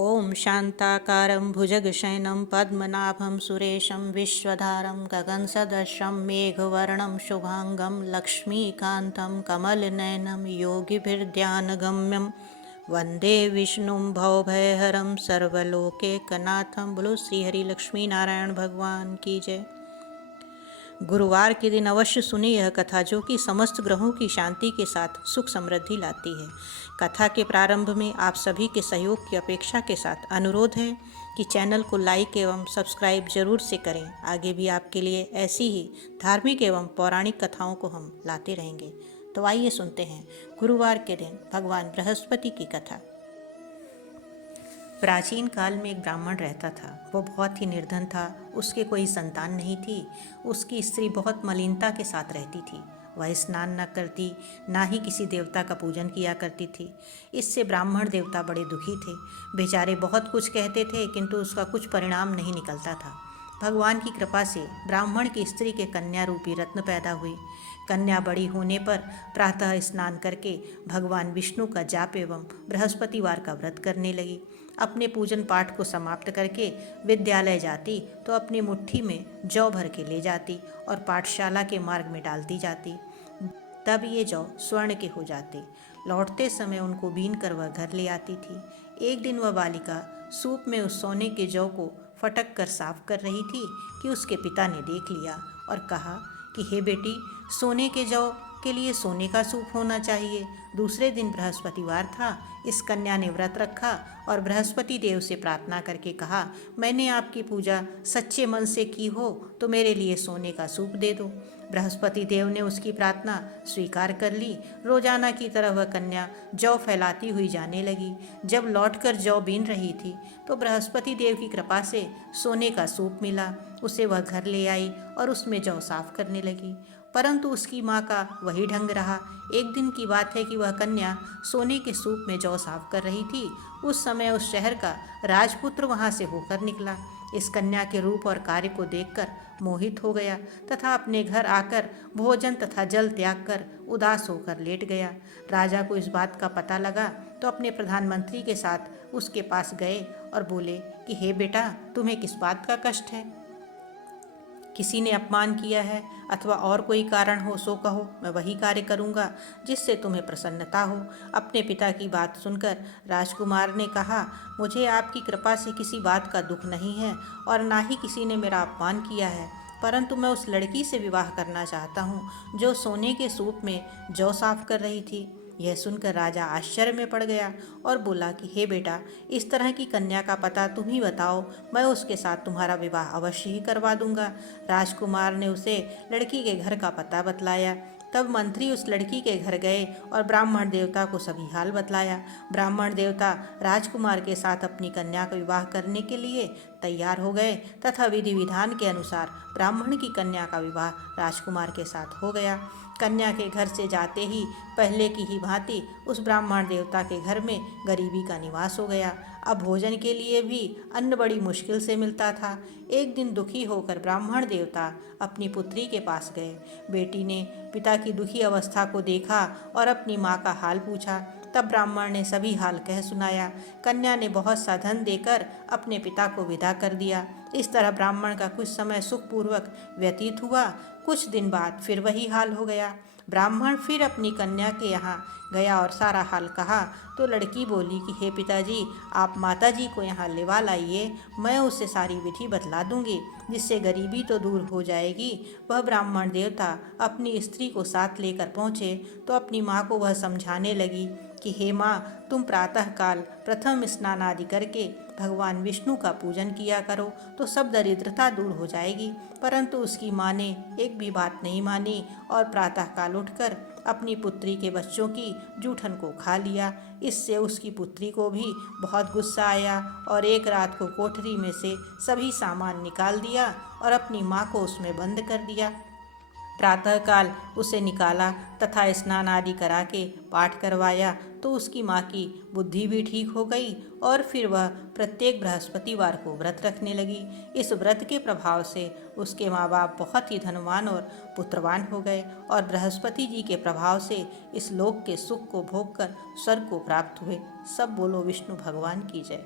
ॐ शान्ताकारं भुजगशयनं पद्मनाभं सुरेशं विश्वधारं गगनसदृशं मेघवर्णं शुभांगं लक्ष्मीकान्तं कमलनयनं योगिभिर्ध्यानगम्यं वन्दे विष्णुं भवभयहरं सर्वलोकैकनाथं। बोलो श्री हरि लक्ष्मी नारायण भगवान की जय। गुरुवार के दिन अवश्य सुने यह कथा, जो कि समस्त ग्रहों की शांति के साथ सुख समृद्धि लाती है। कथा के प्रारंभ में आप सभी के सहयोग की अपेक्षा के साथ अनुरोध है कि चैनल को लाइक एवं सब्सक्राइब जरूर से करें। आगे भी आपके लिए ऐसी ही धार्मिक एवं पौराणिक कथाओं को हम लाते रहेंगे। तो आइए सुनते हैं गुरुवार के दिन भगवान बृहस्पति की कथा। प्राचीन काल में एक ब्राह्मण रहता था। वो बहुत ही निर्धन था। उसके कोई संतान नहीं थी। उसकी स्त्री बहुत मलिनता के साथ रहती थी। वह स्नान न करती, ना ही किसी देवता का पूजन किया करती थी। इससे ब्राह्मण देवता बड़े दुखी थे। बेचारे बहुत कुछ कहते थे, किंतु उसका कुछ परिणाम नहीं निकलता था। भगवान की कृपा से ब्राह्मण की स्त्री के कन्या रूपी रत्न पैदा हुई। कन्या बड़ी होने पर प्रातः स्नान करके भगवान विष्णु का जाप एवं बृहस्पतिवार का व्रत करने लगी। अपने पूजन पाठ को समाप्त करके विद्यालय जाती तो अपनी मुट्ठी में जौ भर के ले जाती और पाठशाला के मार्ग में डालती जाती। तब ये जौ स्वर्ण के हो जाते। लौटते समय उनको बीन कर वह घर ले आती थी। एक दिन वह बालिका सूप में उस सोने के जौ को फटक कर साफ कर रही थी कि उसके पिता ने देख लिया और कहा कि हे बेटी, सोने के जौ के लिए सोने का सूप होना चाहिए। दूसरे दिन बृहस्पतिवार था। इस कन्या ने व्रत रखा और बृहस्पति देव से प्रार्थना करके कहा, मैंने आपकी पूजा सच्चे मन से की हो तो मेरे लिए सोने का सूप दे दो। बृहस्पति देव ने उसकी प्रार्थना स्वीकार कर ली। रोजाना की तरह वह कन्या जौ फैलाती हुई जाने लगी। जब लौटकर जौ बीन रही थी तो बृहस्पति देव की कृपा से सोने का सूप मिला। उसे वह घर ले आई और उसमें जौ साफ करने लगी, परंतु उसकी माँ का वही ढंग रहा। एक दिन की बात है कि वह कन्या सोने के सूप में जौ साफ कर रही थी। उस समय उस शहर का राजपुत्र वहाँ से होकर निकला। इस कन्या के रूप और कार्य को देखकर मोहित हो गया तथा अपने घर आकर भोजन तथा जल त्याग कर उदास होकर लेट गया। राजा को इस बात का पता लगा तो अपने प्रधानमंत्री के साथ उसके पास गए और बोले कि हे बेटा, तुम्हें किस बात का कष्ट है? किसी ने अपमान किया है अथवा और कोई कारण हो सो कहो, मैं वही कार्य करूँगा जिससे तुम्हें प्रसन्नता हो। अपने पिता की बात सुनकर राजकुमार ने कहा, मुझे आपकी कृपा से किसी बात का दुख नहीं है और ना ही किसी ने मेरा अपमान किया है, परंतु मैं उस लड़की से विवाह करना चाहता हूँ जो सोने के सूप में जौ साफ कर रही थी। यह सुनकर राजा आश्चर्य में पड़ गया और बोला कि हे बेटा, इस तरह की कन्या का पता तुम ही बताओ, मैं उसके साथ तुम्हारा विवाह अवश्य ही करवा दूंगा। राजकुमार ने उसे लड़की के घर का पता बतलाया। तब मंत्री उस लड़की के घर गए और ब्राह्मण देवता को सभी हाल बतलाया। ब्राह्मण देवता राजकुमार के साथ अपनी कन्या का विवाह करने के लिए तैयार हो गए तथा विधि विधान के अनुसार ब्राह्मण की कन्या का विवाह राजकुमार के साथ हो गया। कन्या के घर से जाते ही पहले की ही भांति उस ब्राह्मण देवता के घर में गरीबी का निवास हो गया। अब भोजन के लिए भी अन्न बड़ी मुश्किल से मिलता था। एक दिन दुखी होकर ब्राह्मण देवता अपनी पुत्री के पास गए। बेटी ने पिता की दुखी अवस्था को देखा और अपनी माँ का हाल पूछा। तब ब्राह्मण ने सभी हाल कह सुनाया। कन्या ने बहुत सा धन देकर अपने पिता को विदा कर दिया। इस तरह ब्राह्मण का कुछ समय सुखपूर्वक व्यतीत हुआ। कुछ दिन बाद फिर वही हाल हो गया। ब्राह्मण फिर अपनी कन्या के यहाँ गया और सारा हाल कहा तो लड़की बोली कि हे पिताजी, आप माताजी को यहाँ लेवा लाइए, मैं उससे सारी विधि बतला दूंगी जिससे गरीबी तो दूर हो जाएगी। वह ब्राह्मण देवता अपनी स्त्री को साथ लेकर पहुँचे तो अपनी माँ को वह समझाने लगी कि हे माँ, तुम प्रातःकाल प्रथम स्नान आदि करके भगवान विष्णु का पूजन किया करो तो सब दरिद्रता दूर हो जाएगी। परंतु उसकी माँ ने एक भी बात नहीं मानी और प्रातःकाल उठकर अपनी पुत्री के बच्चों की जूठन को खा लिया। इससे उसकी पुत्री को भी बहुत गुस्सा आया और एक रात को कोठरी में से सभी सामान निकाल दिया और अपनी माँ को उसमें बंद कर दिया। प्रातःकाल उसे निकाला तथा स्नान आदि करा के पाठ करवाया तो उसकी माँ की बुद्धि भी ठीक हो गई और फिर वह प्रत्येक बृहस्पतिवार को व्रत रखने लगी। इस व्रत के प्रभाव से उसके माँ बाप बहुत ही धनवान और पुत्रवान हो गए और बृहस्पति जी के प्रभाव से इस लोक के सुख को भोग कर स्वर्ग को प्राप्त हुए। सब बोलो विष्णु भगवान की जय।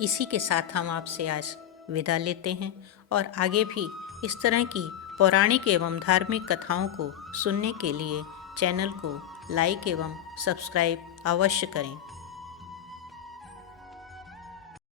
इसी के साथ हम आपसे आज विदा लेते हैं और आगे भी इस तरह की पौराणिक एवं धार्मिक कथाओं को सुनने के लिए चैनल को लाइक एवं सब्सक्राइब अवश्य करें।